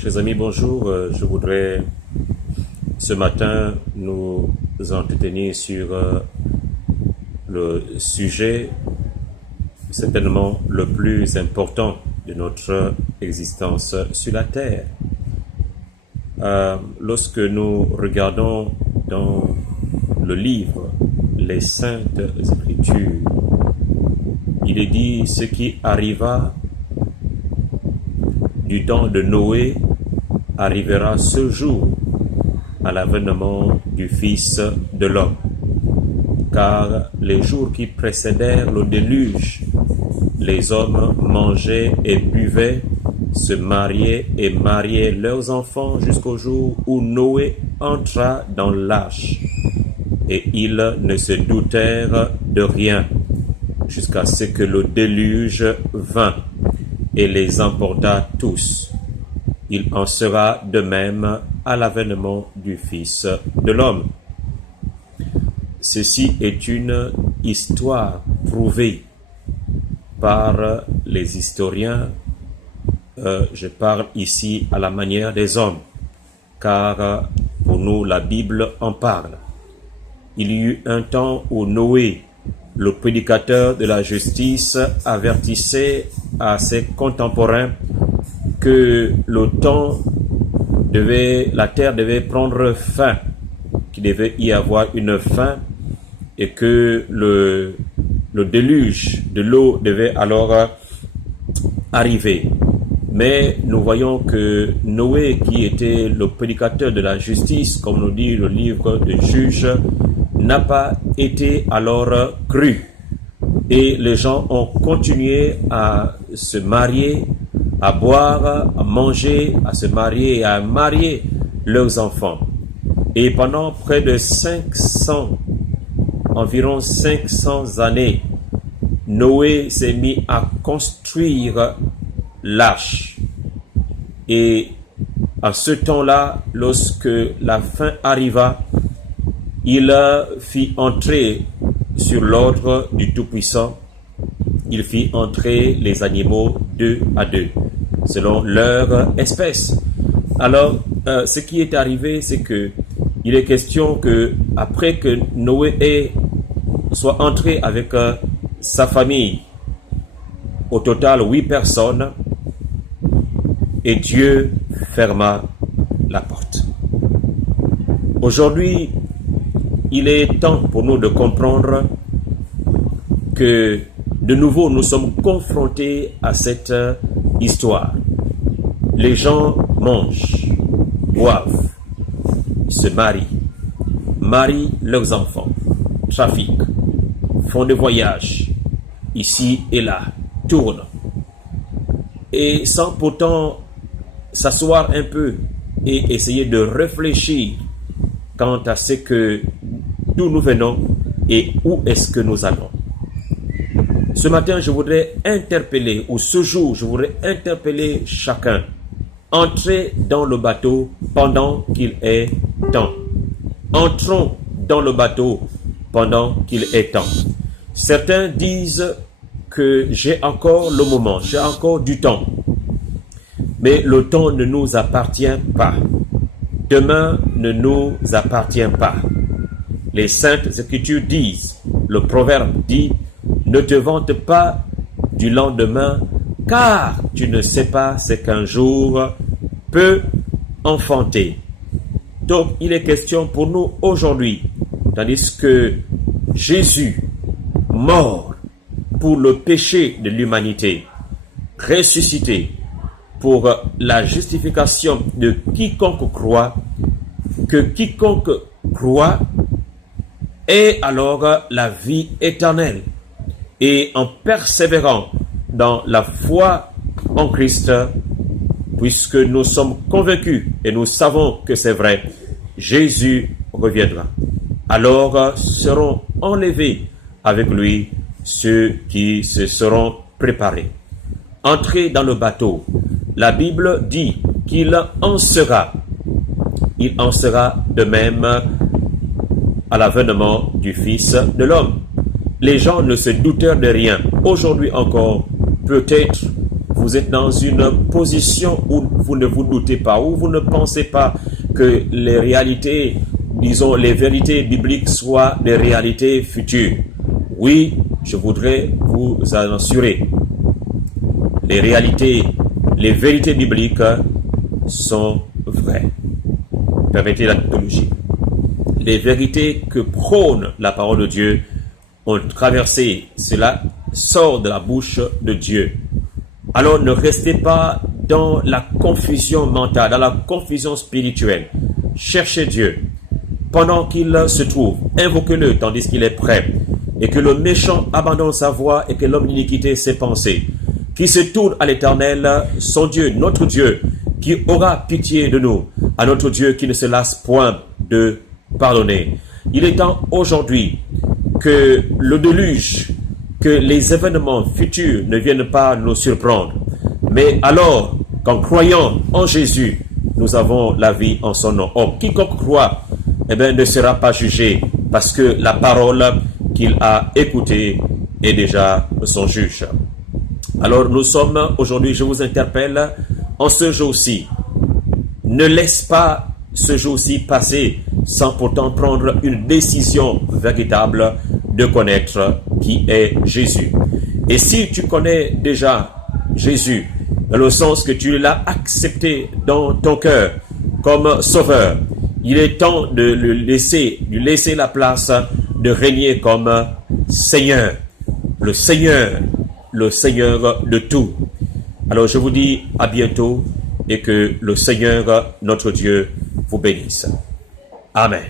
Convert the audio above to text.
Chers amis, bonjour. Je voudrais ce matin nous entretenir sur le sujet certainement le plus important de notre existence sur la terre. Lorsque nous regardons dans le livre, les Saintes Écritures, il est dit ce qui arriva du temps de Noé arrivera ce jour à l'avènement du Fils de l'homme. Car les jours qui précédèrent le déluge, les hommes mangeaient et buvaient, se mariaient et mariaient leurs enfants jusqu'au jour où Noé entra dans l'arche. Et ils ne se doutèrent de rien jusqu'à ce que le déluge vint et les emporta tous. Il en sera de même à l'avènement du Fils de l'homme. Ceci est une histoire prouvée par les historiens. Je parle ici à la manière des hommes, car pour nous la Bible en parle. Il y eut un temps où Noé, le prédicateur de la justice, avertissait à ses contemporains que la terre devait prendre fin, qu'il devait y avoir une fin et que le déluge de l'eau devait alors arriver. Mais nous voyons que Noé, qui était le prédicateur de la justice, comme nous dit le livre de Juges, n'a pas été alors cru. Et les gens ont continué à se marier, à boire, à manger, à se marier et à marier leurs enfants. Et pendant près de environ 500 années, Noé s'est mis à construire l'arche. Et à ce temps-là, lorsque la fin arriva, il fit entrer sur l'ordre du Tout-Puissant, il fit entrer les animaux 2 à 2, selon leur espèce. Alors, ce qui est arrivé, c'est que il est question que après que Noé soit entré avec sa famille, au total 8 personnes, et Dieu ferma la porte. Aujourd'hui, il est temps pour nous de comprendre que de nouveau nous sommes confrontés à cette histoire. Les gens mangent, boivent, se marient leurs enfants, trafiquent, font des voyages ici et là, tournent. Et sans pourtant s'asseoir un peu et essayer de réfléchir quant à ce que d'où nous venons et où est-ce que nous allons. Ce matin, je voudrais interpeller, ou ce jour, je voudrais interpeller chacun. Entrez dans le bateau pendant qu'il est temps. Entrons dans le bateau pendant qu'il est temps. Certains disent que j'ai encore le moment, j'ai encore du temps. Mais le temps ne nous appartient pas. Demain ne nous appartient pas. Les Saintes Écritures disent, le proverbe dit, ne te vante pas du lendemain, car tu ne sais pas ce qu'un jour peut enfanter. Donc, il est question pour nous aujourd'hui, tandis que Jésus, mort pour le péché de l'humanité, ressuscité pour la justification de quiconque croit, que quiconque croit ait alors la vie éternelle. Et en persévérant dans la foi en Christ, puisque nous sommes convaincus et nous savons que c'est vrai, Jésus reviendra. Alors seront enlevés avec lui ceux qui se seront préparés. Entrez dans le bateau. La Bible dit qu'il en sera. Il en sera de même à l'avènement du Fils de l'homme. Les gens ne se doutèrent de rien. Aujourd'hui encore, peut-être vous vous êtes dans une position où vous ne vous doutez pas, où vous ne pensez pas que les réalités, disons les vérités bibliques soient des réalités futures. Oui, je voudrais vous en assurer. Les réalités, les vérités bibliques sont vraies. Permettez la tautologie. Les vérités que prône la parole de Dieu ont traversé, cela sort de la bouche de Dieu. Alors ne restez pas dans la confusion mentale, dans la confusion spirituelle. Cherchez Dieu. Pendant qu'il se trouve, invoquez-le tandis qu'il est prêt. Et que le méchant abandonne sa voie et que l'homme d'iniquité ses pensées. Qui se tourne à l'Éternel, son Dieu, notre Dieu, qui aura pitié de nous, à notre Dieu qui ne se lasse point de pardonner. Il est temps aujourd'hui que le déluge, que les événements futurs ne viennent pas nous surprendre. Mais alors, qu'en croyant en Jésus, nous avons la vie en son nom. Or, quiconque croit, ne sera pas jugé, parce que la parole qu'il a écoutée est déjà son juge. Alors, nous sommes aujourd'hui, je vous interpelle, en ce jour-ci. Ne laisse pas ce jour-ci passer sans pourtant prendre une décision véritable de connaître qui est Jésus. Et si tu connais déjà Jésus, dans le sens que tu l'as accepté dans ton cœur comme sauveur, il est temps de lui laisser la place de régner comme Seigneur, le Seigneur de tout. Alors je vous dis à bientôt et que le Seigneur, notre Dieu, vous bénisse. Amen.